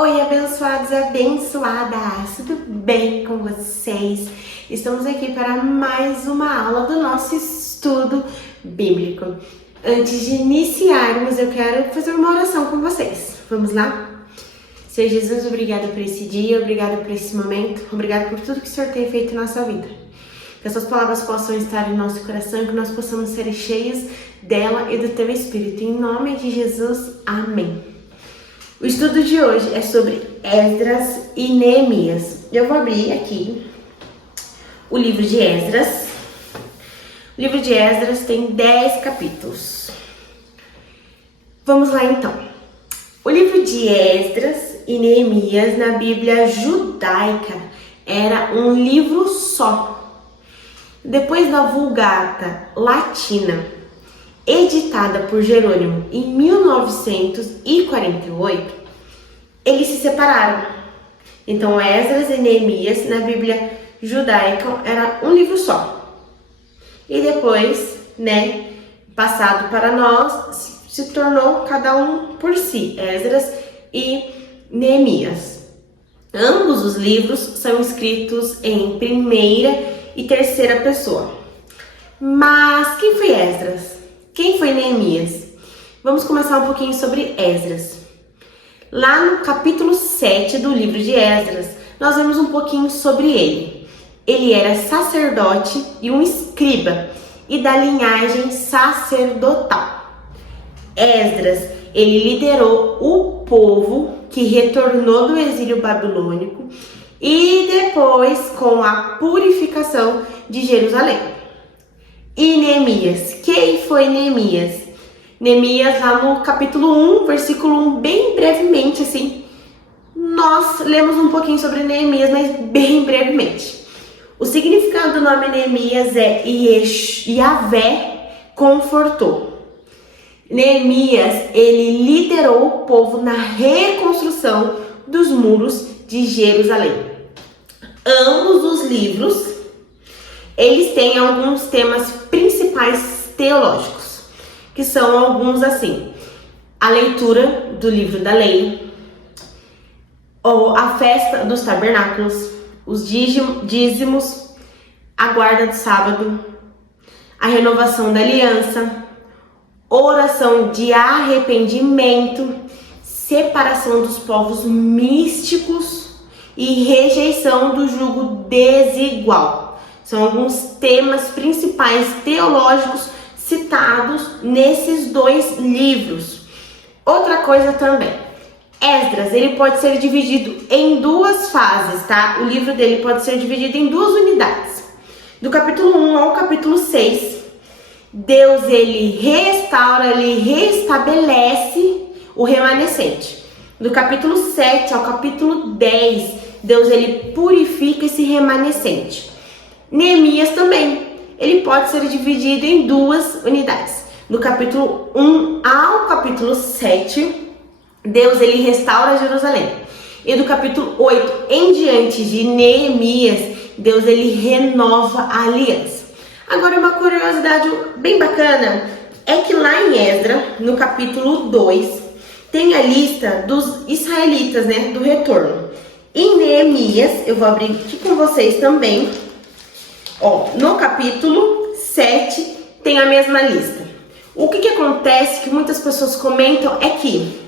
Oi, abençoados e abençoadas! Tudo bem com vocês? Estamos aqui para mais uma aula do nosso estudo bíblico. Antes de iniciarmos, eu quero fazer uma oração com vocês. Vamos lá? Senhor Jesus, obrigado por esse dia, obrigado por esse momento, obrigado por tudo que o Senhor tem feito em nossa vida. Que as suas palavras possam estar em nosso coração e que nós possamos ser cheios dela e do teu Espírito. Em nome de Jesus, amém. O estudo de hoje é sobre Esdras e Neemias. Eu vou abrir aqui o livro de Esdras. O livro de Esdras tem 10 capítulos. Vamos lá então. O livro de Esdras e Neemias na Bíblia judaica era um livro só. Depois da Vulgata Latina, editada por Jerônimo em 1948, eles se separaram. Então, Esdras e Neemias, na Bíblia judaica, era um livro só. E depois, passado para nós, se tornou cada um por si, Esdras e Neemias. Ambos os livros são escritos em primeira e terceira pessoa. Mas quem foi Esdras? Quem foi Neemias? Vamos começar um pouquinho sobre Esdras. Lá no capítulo 7 do livro de Esdras, nós vemos um pouquinho sobre ele. Ele era sacerdote e um escriba e da linhagem sacerdotal. Esdras, ele liderou o povo que retornou do exílio babilônico e depois com a purificação de Jerusalém. E Neemias, quem foi Neemias? Neemias, lá no capítulo 1, versículo 1, bem brevemente, assim, nós lemos um pouquinho sobre Neemias, mas bem brevemente. O significado do nome Neemias é Yahvé confortou. Neemias, ele liderou o povo na reconstrução dos muros de Jerusalém. Ambos os livros, eles têm alguns temas principais teológicos, que são alguns assim: a leitura do livro da lei, ou a festa dos tabernáculos, os dízimos, a guarda do sábado, a renovação da aliança, oração de arrependimento, separação dos povos místicos e rejeição do jugo desigual. São alguns temas principais teológicos citados nesses dois livros. Outra coisa também, Esdras, ele pode ser dividido em duas fases, tá? O livro dele pode ser dividido em duas unidades. Do capítulo 1 ao capítulo 6, Deus, ele restaura, ele restabelece o remanescente. Do capítulo 7 ao capítulo 10, Deus, ele purifica esse remanescente. Neemias também, ele pode ser dividido em duas unidades. Do capítulo 1 ao capítulo 7, Deus, ele restaura Jerusalém. E do capítulo 8 em diante de Neemias, Deus, ele renova a aliança. Agora, uma curiosidade bem bacana é que lá em Esdras, no capítulo 2, tem a lista dos israelitas, do retorno. Em Neemias, eu vou abrir aqui com vocês também. No capítulo 7 tem a mesma lista. O que acontece, que muitas pessoas comentam, é que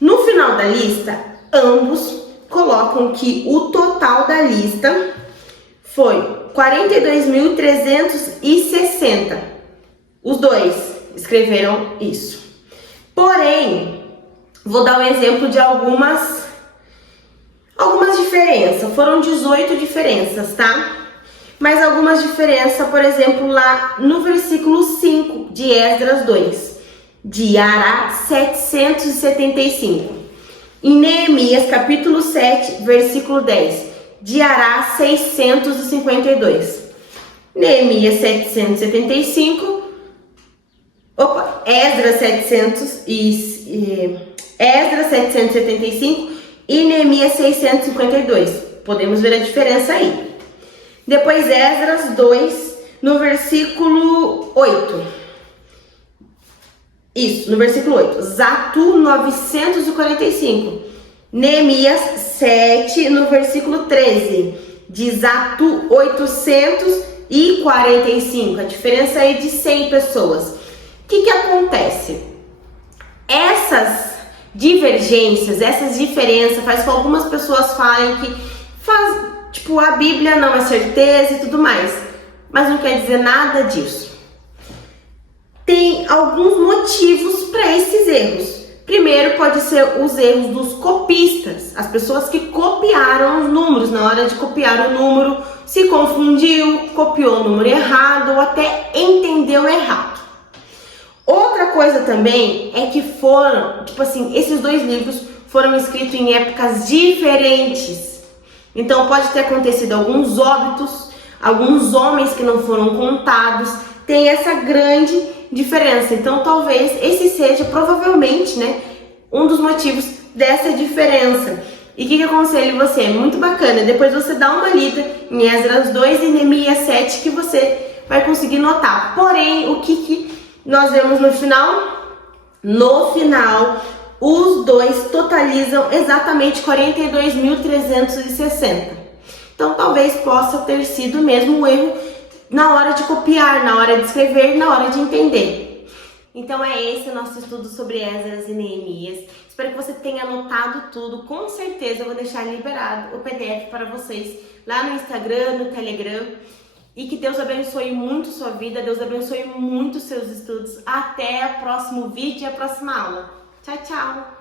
no final da lista, ambos colocam que o total da lista foi 42.360. Os dois escreveram isso. Porém, vou dar um exemplo de algumas diferenças. Foram 18 diferenças, tá? Mas algumas diferenças, por exemplo, lá no versículo 5 de Esdras 2, de Ará 775. Em Neemias, capítulo 7, versículo 10, de Ará 652. Neemias 775, Esdras 775 e Neemias 652. Podemos ver a diferença aí. Depois Esdras 2, no versículo 8. Isso, no versículo 8. Zatu 945. Neemias 7, no versículo 13, diz ato 845, a diferença é de 100 pessoas. O que acontece? Essas divergências, essas diferenças faz com que algumas pessoas falem que a Bíblia não é certeza e tudo mais, mas não quer dizer nada disso. Tem alguns motivos para esses erros. Primeiro pode ser os erros dos copistas, as pessoas que copiaram os números, na hora de copiar o número, se confundiu, copiou o número errado ou até entendeu errado. Outra coisa também é que esses dois livros foram escritos em épocas diferentes. Então pode ter acontecido alguns óbitos, alguns homens que não foram contados, tem essa grande diferença. Então talvez esse seja provavelmente, um dos motivos dessa diferença. E o que eu aconselho você? É muito bacana, depois você dá uma lida em Esdras 2 e Neemias 7 que você vai conseguir notar. Porém, o que nós vemos no final? No final, os dois totalizam exatamente 42.360. Então talvez possa ter sido mesmo um erro na hora de copiar, na hora de escrever, na hora de entender. Então é esse o nosso estudo sobre Esdras e Neemias. Espero que você tenha anotado tudo. Com certeza eu vou deixar liberado o PDF para vocês lá no Instagram, no Telegram. E que Deus abençoe muito sua vida, Deus abençoe muito seus estudos. Até o próximo vídeo e a próxima aula. Tchau, tchau!